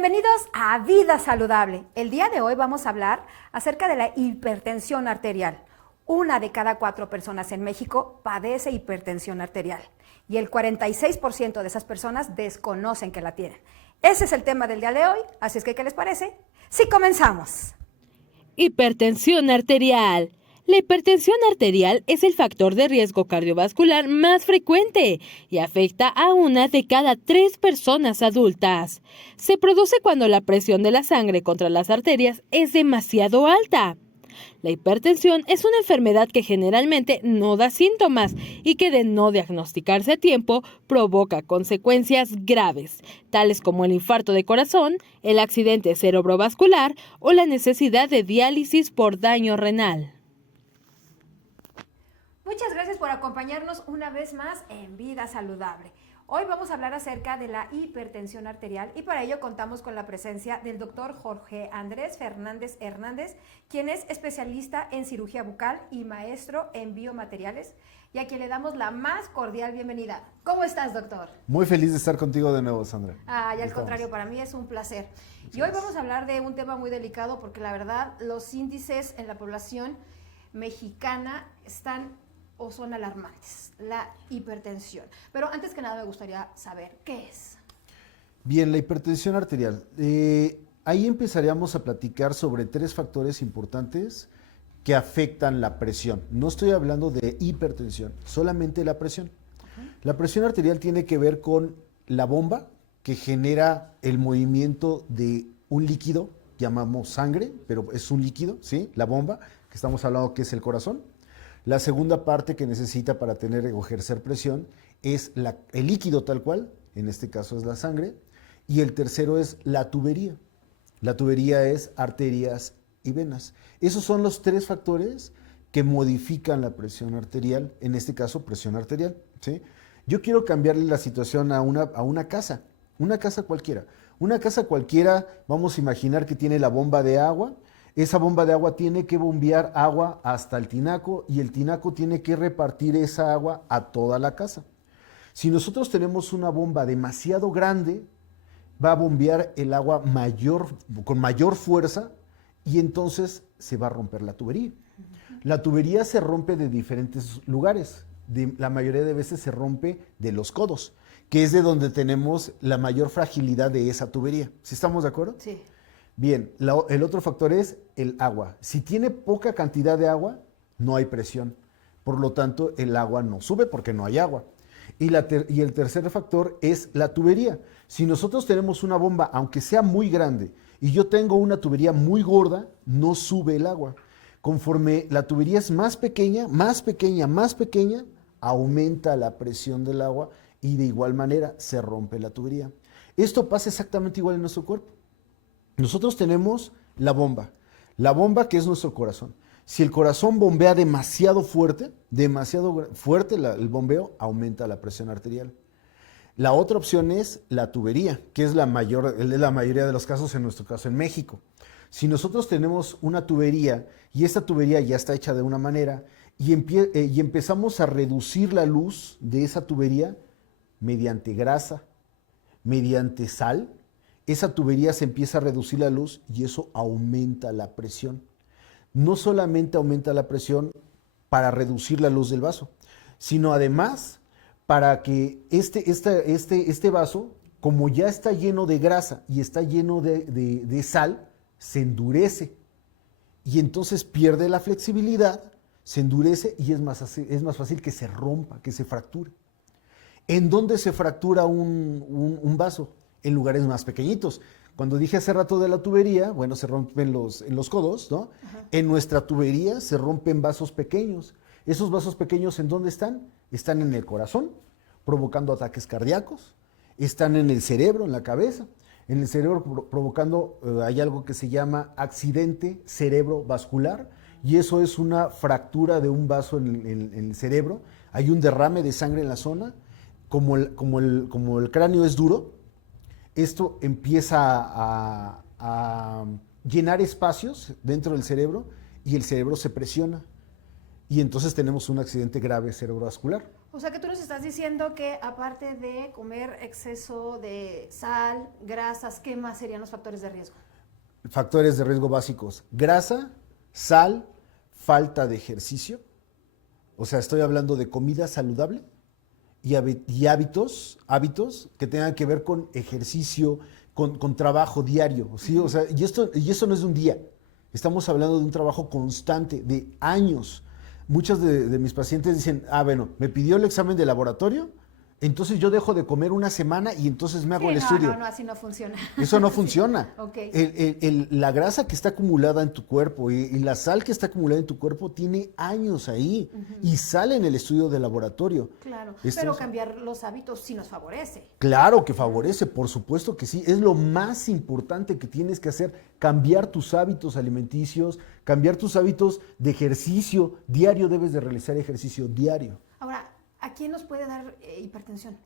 Bienvenidos a Vida Saludable. El día de hoy vamos a hablar acerca de la hipertensión arterial. 1 de cada 4 personas en México padece hipertensión arterial y el 46% de esas personas desconocen que la tienen. Ese es el tema del día de hoy, así es que ¿qué les parece? ¡Sí, comenzamos! Hipertensión arterial. La hipertensión arterial es el factor de riesgo cardiovascular más frecuente y afecta a 1 de cada 3 personas adultas. Se produce cuando la presión de la sangre contra las arterias es demasiado alta. La hipertensión es una enfermedad que generalmente no da síntomas y que de no diagnosticarse a tiempo provoca consecuencias graves, tales como el infarto de corazón, el accidente cerebrovascular o la necesidad de diálisis por daño renal. Muchas gracias por acompañarnos una vez más en Vida Saludable. Hoy vamos a hablar acerca de la hipertensión arterial y para ello contamos con la presencia del doctor Jorge Andrés Fernández Hernández, quien es especialista en cirugía bucal y maestro en biomateriales y a quien le damos la más cordial bienvenida. ¿Cómo estás, doctor? Muy feliz de estar contigo de nuevo, Sandra. Y al contrario, para mí es un placer. Y hoy vamos a hablar de un tema muy delicado porque la verdad los índices en la población mexicana están o son alarmantes, la hipertensión. Pero antes que nada me gustaría saber, ¿qué es? Bien, la hipertensión arterial. Ahí empezaríamos a platicar sobre 3 factores importantes que afectan la presión. No estoy hablando de hipertensión, solamente la presión. La presión arterial tiene que ver con la bomba que genera el movimiento de un líquido, llamamos sangre, pero es un líquido, ¿sí? La bomba, que estamos hablando que es el corazón. La segunda parte que necesita para tener o ejercer presión es el líquido tal cual, en este caso es la sangre, y el tercero es la tubería. La tubería es arterias y venas. Esos son los 3 factores que modifican la presión arterial, en este caso presión arterial, ¿sí? Yo quiero cambiarle la situación a una casa cualquiera. Una casa cualquiera, vamos a imaginar que tiene la bomba de agua. Esa bomba de agua tiene que bombear agua hasta el tinaco y el tinaco tiene que repartir esa agua a toda la casa. Si nosotros tenemos una bomba demasiado grande, va a bombear el agua con mayor fuerza y entonces se va a romper la tubería. La tubería se rompe de diferentes lugares. La mayoría de veces se rompe de los codos, que es de donde tenemos la mayor fragilidad de esa tubería. ¿Sí estamos de acuerdo? Sí. Bien, el otro factor es el agua. Si tiene poca cantidad de agua, no hay presión. Por lo tanto, el agua no sube porque no hay agua. Y el tercer factor es la tubería. Si nosotros tenemos una bomba, aunque sea muy grande, y yo tengo una tubería muy gorda, no sube el agua. Conforme la tubería es más pequeña, aumenta la presión del agua y de igual manera se rompe la tubería. Esto pasa exactamente igual en nuestro cuerpo. Nosotros tenemos la bomba que es nuestro corazón. Si el corazón bombea demasiado fuerte el bombeo, aumenta la presión arterial. La otra opción es la tubería, que es la mayoría de los casos, en nuestro caso en México. Si nosotros tenemos una tubería y esta tubería ya está hecha de una manera y empezamos a reducir la luz de esa tubería mediante grasa, mediante sal, esa tubería se empieza a reducir la luz y eso aumenta la presión. No solamente aumenta la presión para reducir la luz del vaso, sino además para que este vaso, como ya está lleno de grasa y está lleno de sal, se endurece y entonces pierde la flexibilidad, se endurece y es más fácil que se rompa, que se fracture. ¿En dónde se fractura un vaso? En lugares más pequeñitos. Cuando dije hace rato de la tubería, bueno, se rompen en los codos, ¿no? Ajá. En nuestra tubería se rompen vasos pequeños. ¿Esos vasos pequeños en dónde están? Están en el corazón, provocando ataques cardíacos. Están en el cerebro, en la cabeza. En el cerebro provocando, hay algo que se llama accidente cerebrovascular, y eso es una fractura de un vaso en el cerebro. Hay un derrame de sangre en la zona. Como el cráneo es duro, esto empieza a llenar espacios dentro del cerebro y el cerebro se presiona y entonces tenemos un accidente grave cerebrovascular. O sea que tú nos estás diciendo que aparte de comer exceso de sal, grasas, ¿qué más serían los factores de riesgo? Factores de riesgo básicos: grasa, sal, falta de ejercicio. O sea, estoy hablando de comida saludable y hábitos que tengan que ver con ejercicio, con trabajo diario, ¿sí? O sea, y esto no es de un día. Estamos hablando de un trabajo constante, de años. Muchos de mis pacientes dicen, bueno, me pidió el examen de laboratorio, entonces yo dejo de comer una semana y entonces me hago el estudio. No, así no funciona. Eso no funciona. Sí. Ok. La grasa que está acumulada en tu cuerpo y la sal que está acumulada en tu cuerpo tiene años ahí y sale en el estudio de laboratorio. Claro, pero cambiar los hábitos sí nos favorece. Claro que favorece, por supuesto que sí. Es lo más importante que tienes que hacer, cambiar tus hábitos alimenticios, cambiar tus hábitos de ejercicio. Diario debes de realizar ejercicio diario. Ahora, ¿a quién nos puede dar hipertensión?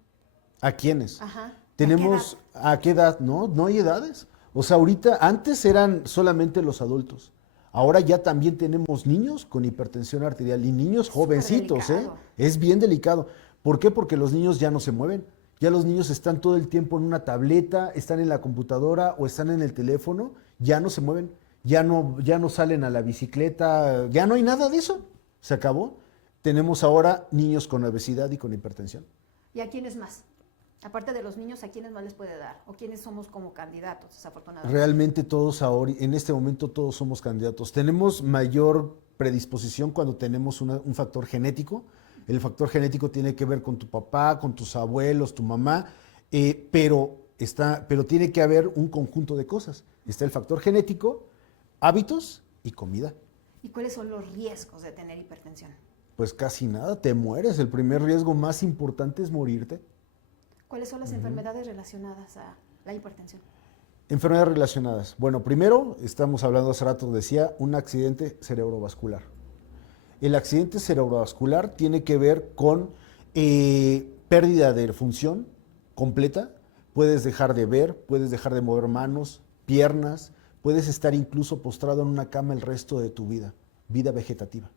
¿A quiénes? Ajá. Tenemos, ¿a qué edad? No hay edades. O sea, ahorita, antes eran solamente los adultos. Ahora ya también tenemos niños con hipertensión arterial y niños jovencitos, Es bien delicado. ¿Por qué? Porque los niños ya no se mueven. Ya los niños están todo el tiempo en una tableta, están en la computadora o están en el teléfono, ya no se mueven, ya no salen a la bicicleta, ya no hay nada de eso. Se acabó. Tenemos ahora niños con obesidad y con hipertensión. ¿Y a quiénes más? Aparte de los niños, ¿a quiénes más les puede dar? ¿O quiénes somos como candidatos, desafortunadamente? Realmente todos ahora, en este momento todos somos candidatos. Tenemos mayor predisposición cuando tenemos un factor genético. El factor genético tiene que ver con tu papá, con tus abuelos, tu mamá, pero tiene que haber un conjunto de cosas. Está el factor genético, hábitos y comida. ¿Y cuáles son los riesgos de tener hipertensión? Pues casi nada, te mueres. El primer riesgo más importante es morirte. ¿Cuáles son las enfermedades relacionadas a la hipertensión? Enfermedades relacionadas. Bueno, primero, estamos hablando hace rato, decía, un accidente cerebrovascular. El accidente cerebrovascular tiene que ver con pérdida de función completa. Puedes dejar de ver, puedes dejar de mover manos, piernas, puedes estar incluso postrado en una cama el resto de tu vida, vida vegetativa.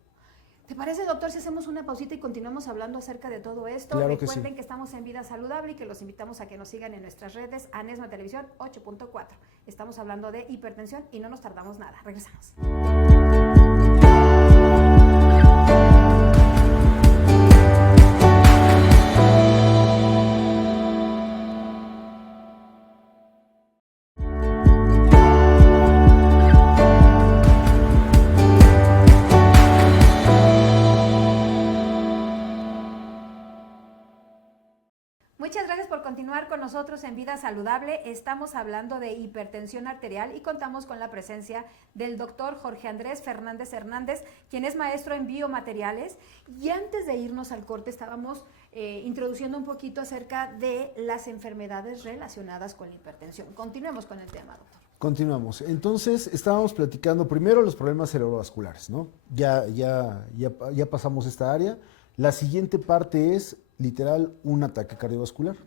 ¿Te parece, doctor, si hacemos una pausita y continuamos hablando acerca de todo esto? Claro Recuerden que sí. que estamos en Vida Saludable y que los invitamos a que nos sigan en nuestras redes, Anesma Televisión 8.4. Estamos hablando de hipertensión y no nos tardamos nada. Regresamos. Muchas gracias por continuar con nosotros en Vida Saludable. Estamos hablando de hipertensión arterial y contamos con la presencia del doctor Jorge Andrés Fernández Hernández, quien es maestro en biomateriales. Y antes de irnos al corte estábamos introduciendo un poquito acerca de las enfermedades relacionadas con la hipertensión. Continuemos con el tema, doctor. Continuamos. Entonces, estábamos platicando primero los problemas cerebrovasculares, ¿no? Ya pasamos esta área. La siguiente parte es, literal, un ataque cardiovascular.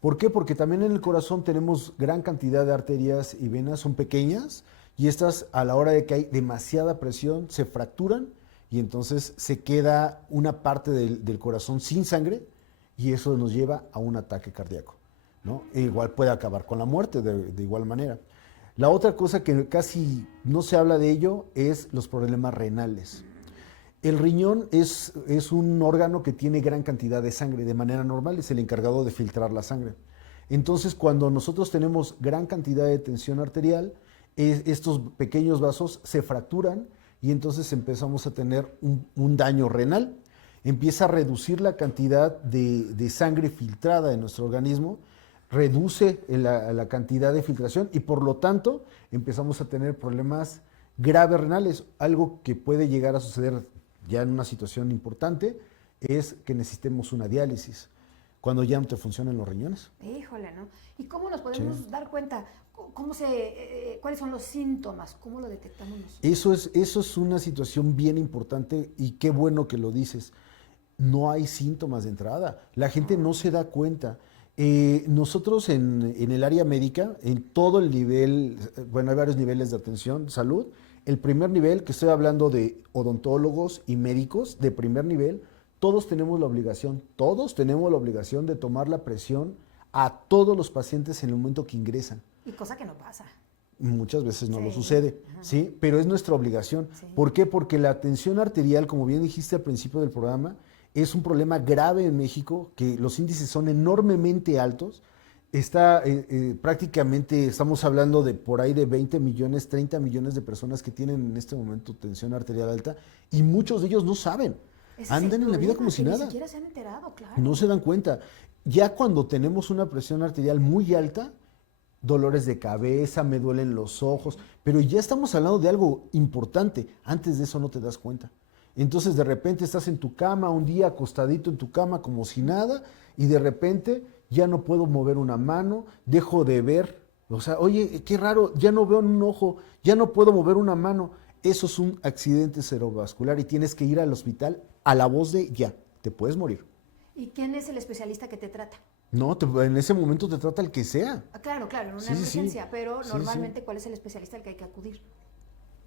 ¿Por qué? Porque también en el corazón tenemos gran cantidad de arterias y venas, son pequeñas, y estas, a la hora de que hay demasiada presión, se fracturan y entonces se queda una parte del corazón sin sangre y eso nos lleva a un ataque cardíaco, ¿no? E igual puede acabar con la muerte de igual manera. La otra cosa que casi no se habla de ello es los problemas renales. El riñón es un órgano que tiene gran cantidad de sangre. De manera normal es el encargado de filtrar la sangre. Entonces, cuando nosotros tenemos gran cantidad de tensión arterial, estos pequeños vasos se fracturan y entonces empezamos a tener un daño renal. Empieza a reducir la cantidad de sangre filtrada en nuestro organismo, reduce la cantidad de filtración y por lo tanto empezamos a tener problemas graves renales. Algo que puede llegar a suceder ya en una situación importante es que necesitemos una diálisis cuando ya no te funcionan los riñones. Híjole, ¿no? ¿Y cómo nos podemos dar cuenta? ¿Cuáles son los síntomas? ¿Cómo lo detectamos nosotros? Eso es una situación bien importante y qué bueno que lo dices. No hay síntomas de entrada. La gente no se da cuenta. Nosotros en el área médica, en todo el nivel, bueno, hay varios niveles de atención, salud. El primer nivel, que estoy hablando de odontólogos y médicos de primer nivel, todos tenemos la obligación de tomar la presión a todos los pacientes en el momento que ingresan. Y cosa que no pasa. Muchas veces no Sí. lo sucede, ¿sí? Pero es nuestra obligación. Sí. ¿Por qué? Porque la tensión arterial, como bien dijiste al principio del programa, es un problema grave en México, que los índices son enormemente altos. Prácticamente estamos hablando de por ahí de 20 millones, 30 millones de personas que tienen en este momento tensión arterial alta y muchos de ellos no saben. Ese es Andan el en la vida problema, como si que nada. Ni siquiera se han enterado, claro. No se dan cuenta. Ya cuando tenemos una presión arterial muy alta, dolores de cabeza, me duelen los ojos, pero ya estamos hablando de algo importante. Antes de eso no te das cuenta. Entonces de repente estás en tu cama, un día acostadito en tu cama como si nada, y de repente ya no puedo mover una mano, dejo de ver. O sea, oye, qué raro, ya no veo en un ojo, ya no puedo mover una mano. Eso es un accidente cerebrovascular y tienes que ir al hospital a la voz de ya, te puedes morir. ¿Y quién es el especialista que te trata? No, en ese momento te trata el que sea. Claro, en una Sí, sí, sí. emergencia, pero Sí, normalmente, ¿cuál es el especialista al que hay que acudir?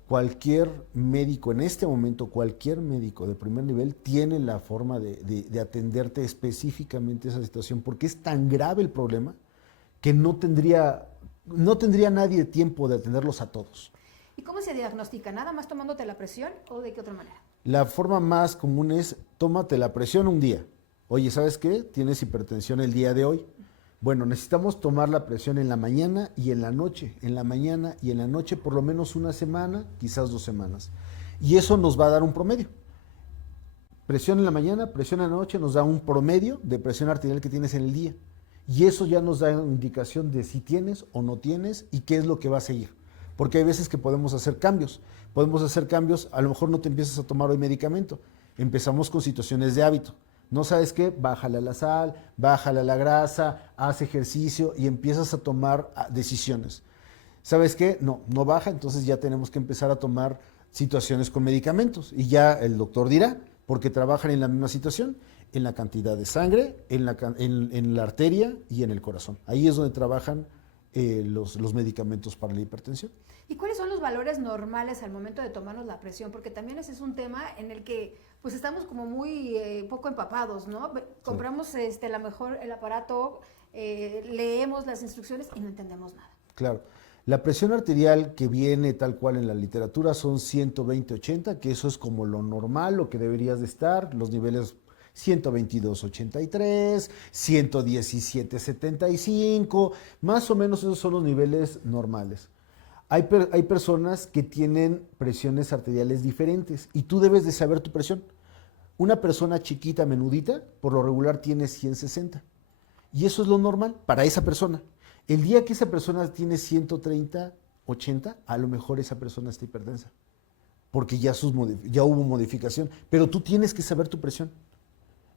Cualquier médico, en este momento, cualquier médico de primer nivel tiene la forma de atenderte específicamente esa situación, porque es tan grave el problema que no tendría nadie tiempo de atenderlos a todos. ¿Y cómo se diagnostica? ¿Nada más tomándote la presión o de qué otra manera? La forma más común es, tómate la presión un día. Oye, ¿sabes qué? Tienes hipertensión el día de hoy. Bueno, necesitamos tomar la presión en la mañana y en la noche. En la mañana y en la noche por lo menos una semana, quizás 2 semanas. Y eso nos va a dar un promedio. Presión en la mañana, presión en la noche nos da un promedio de presión arterial que tienes en el día. Y eso ya nos da una indicación de si tienes o no tienes y qué es lo que va a seguir. Porque hay veces que podemos hacer cambios. Podemos hacer cambios, a lo mejor no te empiezas a tomar hoy medicamento. Empezamos con situaciones de hábito. ¿No sabes qué? Bájale a la sal, bájale a la grasa, haz ejercicio y empiezas a tomar decisiones. ¿Sabes qué? No baja, entonces ya tenemos que empezar a tomar situaciones con medicamentos. Y ya el doctor dirá, porque trabajan en la misma situación, en la cantidad de sangre, en la arteria y en el corazón. Ahí es donde trabajan los medicamentos para la hipertensión. ¿Y cuáles son los valores normales al momento de tomarnos la presión? Porque también ese es un tema en el que pues estamos como muy poco empapados, ¿no? Compramos la mejor el aparato, leemos las instrucciones y no entendemos nada. Claro. La presión arterial que viene tal cual en la literatura son 120/80, que eso es como lo normal, lo que deberías de estar, los niveles 122/83, 117/75, más o menos esos son los niveles normales. Hay personas que tienen presiones arteriales diferentes y tú debes de saber tu presión. Una persona chiquita, menudita, por lo regular tiene 160 y eso es lo normal para esa persona. El día que esa persona tiene 130/80, a lo mejor esa persona está hipertensa porque ya hubo modificación, pero tú tienes que saber tu presión.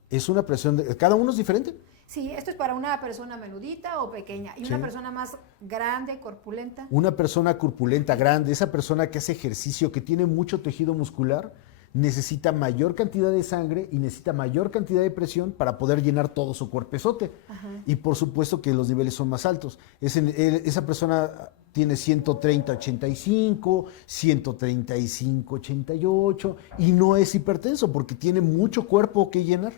Es una presión, cada uno es diferente. Sí, esto es para una persona menudita o pequeña. ¿Y Sí. una persona más grande, corpulenta? Una persona corpulenta, grande, esa persona que hace ejercicio, que tiene mucho tejido muscular, necesita mayor cantidad de sangre y necesita mayor cantidad de presión para poder llenar todo su cuerpezote. Ajá. Y por supuesto que los niveles son más altos. Esa persona tiene 130/85, 135/88 y no es hipertenso porque tiene mucho cuerpo que llenar.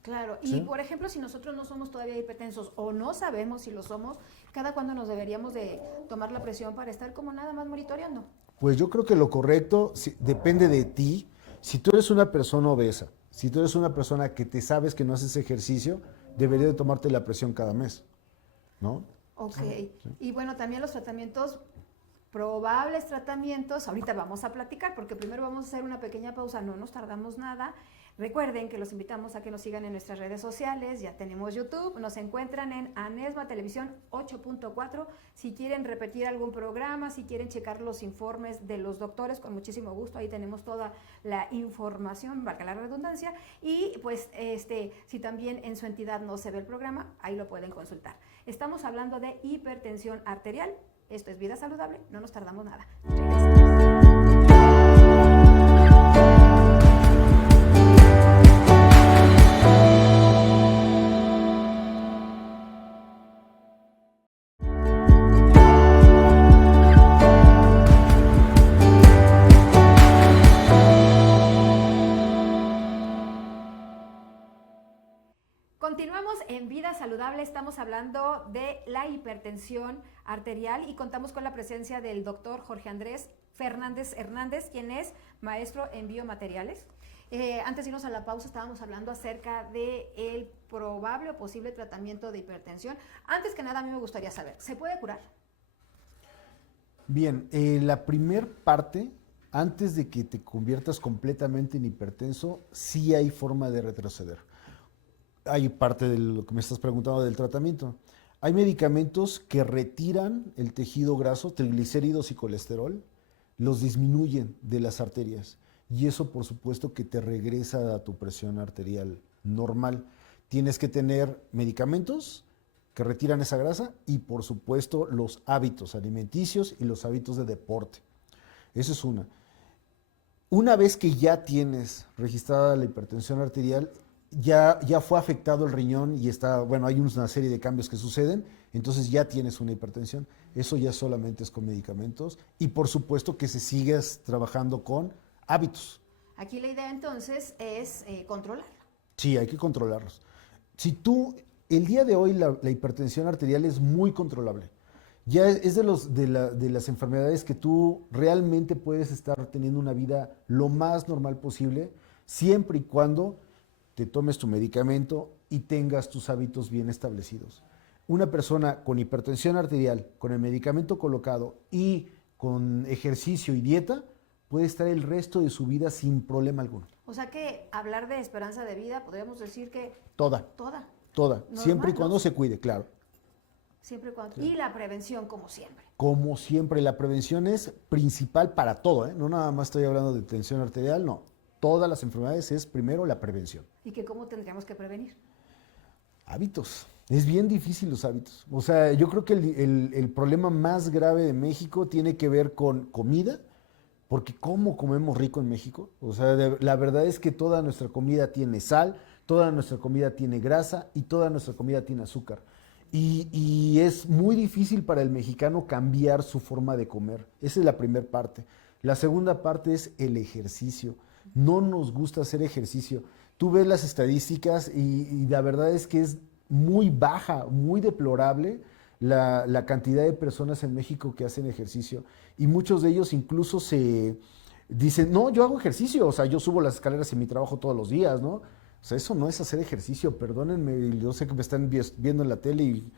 Claro, y ¿Sí? por ejemplo, si nosotros no somos todavía hipertensos o no sabemos si lo somos, ¿cada cuándo nos deberíamos de tomar la presión para estar como nada más monitoreando? Pues yo creo que lo correcto depende de ti. Si tú eres una persona obesa, si tú eres una persona que te sabes que no haces ejercicio, deberías de tomarte la presión cada mes, ¿no? Ok, y bueno, también los tratamientos, probables tratamientos, ahorita vamos a platicar porque primero vamos a hacer una pequeña pausa, no nos tardamos nada. Recuerden que los invitamos a que nos sigan en nuestras redes sociales, ya tenemos YouTube, nos encuentran en Anesma Televisión 8.4, si quieren repetir algún programa, si quieren checar los informes de los doctores, con muchísimo gusto, ahí tenemos toda la información, valga la redundancia, y pues si también en su entidad no se ve el programa, ahí lo pueden consultar. Estamos hablando de hipertensión arterial, esto es Vida Saludable, no nos tardamos nada. Regresamos. hablando de la hipertensión arterial y contamos con la presencia del doctor Jorge Andrés Fernández Hernández, quien es maestro en biomateriales. Antes de irnos a la pausa estábamos hablando acerca del probable o posible tratamiento de hipertensión. Antes que nada, a mí me gustaría saber, ¿se puede curar? Bien, la primer parte, antes de que te conviertas completamente en hipertenso, sí hay forma de retroceder. Hay parte de lo que me estás preguntando del tratamiento. Hay medicamentos que retiran el tejido graso, triglicéridos y colesterol, los disminuyen de las arterias. Y eso, por supuesto, que te regresa a tu presión arterial normal. Tienes que tener medicamentos que retiran esa grasa y, por supuesto, los hábitos alimenticios y los hábitos de deporte. Esa es una. Una vez que ya tienes registrada la hipertensión arterial, ya fue afectado el riñón y hay una serie de cambios que suceden, entonces ya tienes una hipertensión. Eso ya solamente es con medicamentos y, por supuesto, que se sigas trabajando con hábitos. Aquí la idea entonces es controlarla. Sí, hay que controlarlos. El día de hoy la hipertensión arterial es muy controlable. Ya es de las enfermedades que tú realmente puedes estar teniendo una vida lo más normal posible, siempre y cuando te tomes tu medicamento y tengas tus hábitos bien establecidos. Una persona con hipertensión arterial, con el medicamento colocado y con ejercicio y dieta, puede estar el resto de su vida sin problema alguno. O sea que hablar de esperanza de vida, podríamos decir que... Toda. Normal, Siempre y cuando ¿no? se cuide, claro. Siempre y cuando. Sí. Y la prevención, como siempre. Como siempre, la prevención es principal para todo, ¿eh? No nada más estoy hablando de tensión arterial, no. Todas las enfermedades es primero la prevención. ¿Y que cómo tendríamos que prevenir? Hábitos. Es bien difícil los hábitos. O sea, yo creo que el problema más grave de México tiene que ver con comida, porque ¿cómo comemos rico en México? O sea, la verdad es que toda nuestra comida tiene sal, toda nuestra comida tiene grasa y toda nuestra comida tiene azúcar. Y es muy difícil para el mexicano cambiar su forma de comer. Esa es la primera parte. La segunda parte es el ejercicio. No nos gusta hacer ejercicio. Tú ves las estadísticas y la verdad es que es muy baja, muy deplorable la cantidad de personas en México que hacen ejercicio. Y muchos de ellos incluso se dicen, no, yo hago ejercicio, o sea, yo subo las escaleras en mi trabajo todos los días, ¿no? O sea, eso no es hacer ejercicio, perdónenme, yo sé que me están viendo en la tele y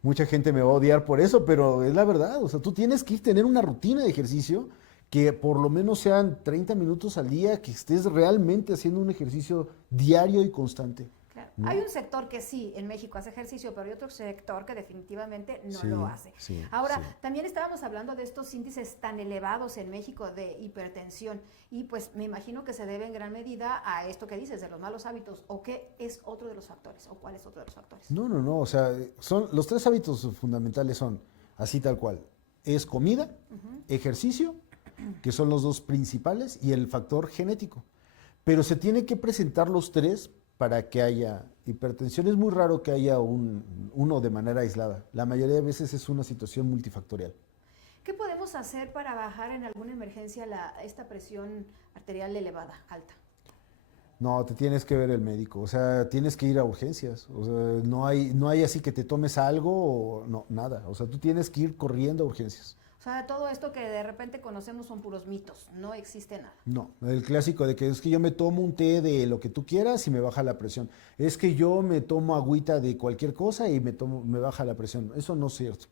mucha gente me va a odiar por eso, pero es la verdad, o sea, tú tienes que tener una rutina de ejercicio que por lo menos sean 30 minutos al día, que estés realmente haciendo un ejercicio diario y constante. Claro. ¿No? Hay un sector que sí, en México hace ejercicio, pero hay otro sector que definitivamente no Sí, lo hace. sí, Ahora, sí. también estábamos hablando de estos índices tan elevados en México de hipertensión y pues me imagino que se debe en gran medida a esto que dices, de los malos hábitos, o qué es otro de los factores, o cuál es otro de los factores. No, o sea, los tres hábitos fundamentales son así tal cual. Es comida, ejercicio, que son los dos principales, y el factor genético. Pero se tiene que presentar los tres para que haya hipertensión. Es muy raro que haya uno de manera aislada. La mayoría de veces es una situación multifactorial. ¿Qué podemos hacer para bajar en alguna emergencia esta presión arterial elevada, alta? No, te tienes que ver el médico, o sea, tienes que ir a urgencias. O sea, no hay así que te tomes algo, o no, nada. O sea, tú tienes que ir corriendo a urgencias. O sea, todo esto que de repente conocemos son puros mitos, no existe nada. No, el clásico de que es que yo me tomo un té de lo que tú quieras y me baja la presión. Es que yo me tomo agüita de cualquier cosa y me baja la presión. Eso no es cierto.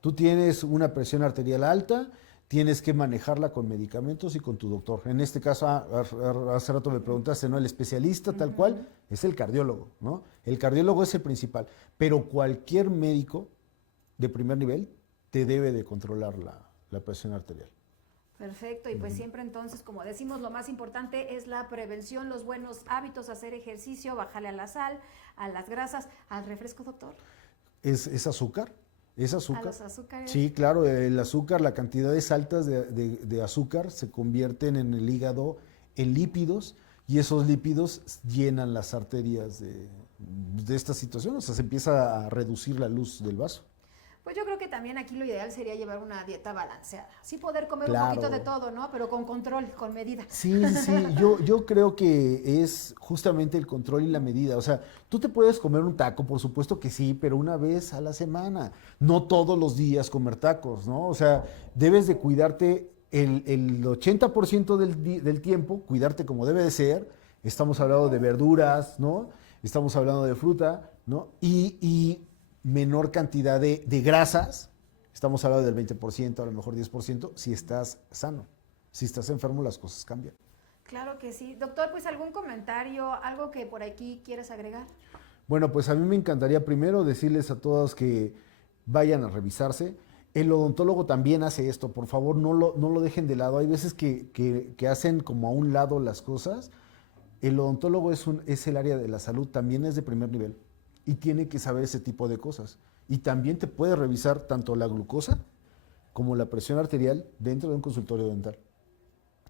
Tú tienes una presión arterial alta, tienes que manejarla con medicamentos y con tu doctor. En este caso, hace rato me preguntaste, ¿no? El especialista tal cual es el cardiólogo, ¿no? El cardiólogo es el principal, pero cualquier médico de primer nivel te debe de controlar la presión arterial. Perfecto, y pues siempre entonces, como decimos, lo más importante es la prevención, los buenos hábitos, hacer ejercicio, bajarle a la sal, a las grasas, al refresco, doctor. Es azúcar. ¿Es azúcar? A los azúcares. Sí, claro, el azúcar, las cantidades altas de azúcar se convierten en el hígado en lípidos y esos lípidos llenan las arterias de esta situación, o sea, se empieza a reducir la luz del vaso. Pues yo creo que también aquí lo ideal sería llevar una dieta balanceada. Sí poder comer un Claro. poquito de todo, ¿no? Pero con control, con medida. Sí, sí, sí. Yo creo que es justamente el control y la medida. O sea, tú te puedes comer un taco, por supuesto que sí, pero una vez a la semana. No todos los días comer tacos, ¿no? O sea, debes de cuidarte el 80% del tiempo, cuidarte como debe de ser. Estamos hablando de verduras, ¿no? Estamos hablando de fruta, ¿no? Y menor cantidad de grasas. Estamos hablando del 20%, a lo mejor 10%, si estás sano. Si estás enfermo, las cosas cambian. Claro que sí. Doctor, pues algún comentario, algo que por aquí quieras agregar. Bueno, pues a mí me encantaría primero decirles a todos que vayan a revisarse. El odontólogo también hace esto, por favor no lo dejen de lado. Hay veces que hacen como a un lado las cosas. El odontólogo es el área de la salud, también es de primer nivel y tiene que saber ese tipo de cosas. Y también te puede revisar tanto la glucosa como la presión arterial dentro de un consultorio dental.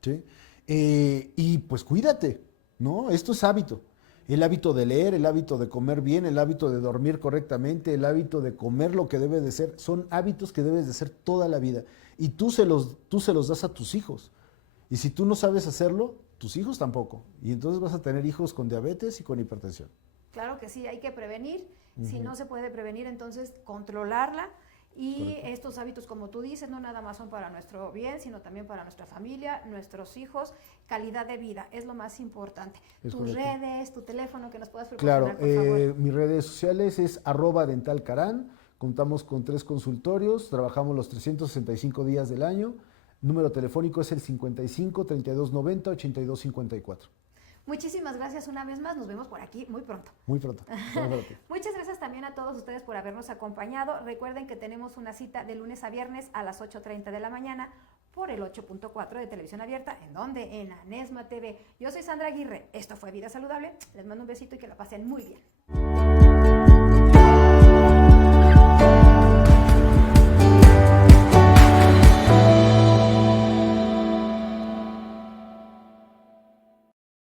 ¿Sí? Y pues cuídate, ¿no? Esto es hábito. El hábito de leer, el hábito de comer bien, el hábito de dormir correctamente, el hábito de comer lo que debe de ser, son hábitos que debes de hacer toda la vida. Y tú se los das a tus hijos. Y si tú no sabes hacerlo, tus hijos tampoco. Y entonces vas a tener hijos con diabetes y con hipertensión. Claro que sí, hay que prevenir. Si no se puede prevenir, entonces controlarla. Y Correcto. estos hábitos, como tú dices, no nada más son para nuestro bien, sino también para nuestra familia, nuestros hijos, calidad de vida, es lo más importante. Es Tus correcto. redes, tu teléfono que nos puedas Claro, proporcionar, por favor. mis redes sociales es @dentalcaran. Contamos con 3 consultorios, trabajamos los 365 días del año. Número telefónico es el 55 32 90 82 54. Muchísimas gracias una vez más, nos vemos por aquí muy pronto. Muy pronto. Estamos para ti. Muchas gracias también a todos ustedes por habernos acompañado. Recuerden que tenemos una cita de lunes a viernes a las 8:30 de la mañana por el 8.4 de Televisión Abierta. ¿En dónde? En Anesma TV. Yo soy Sandra Aguirre. Esto fue Vida Saludable. Les mando un besito y que la pasen muy bien.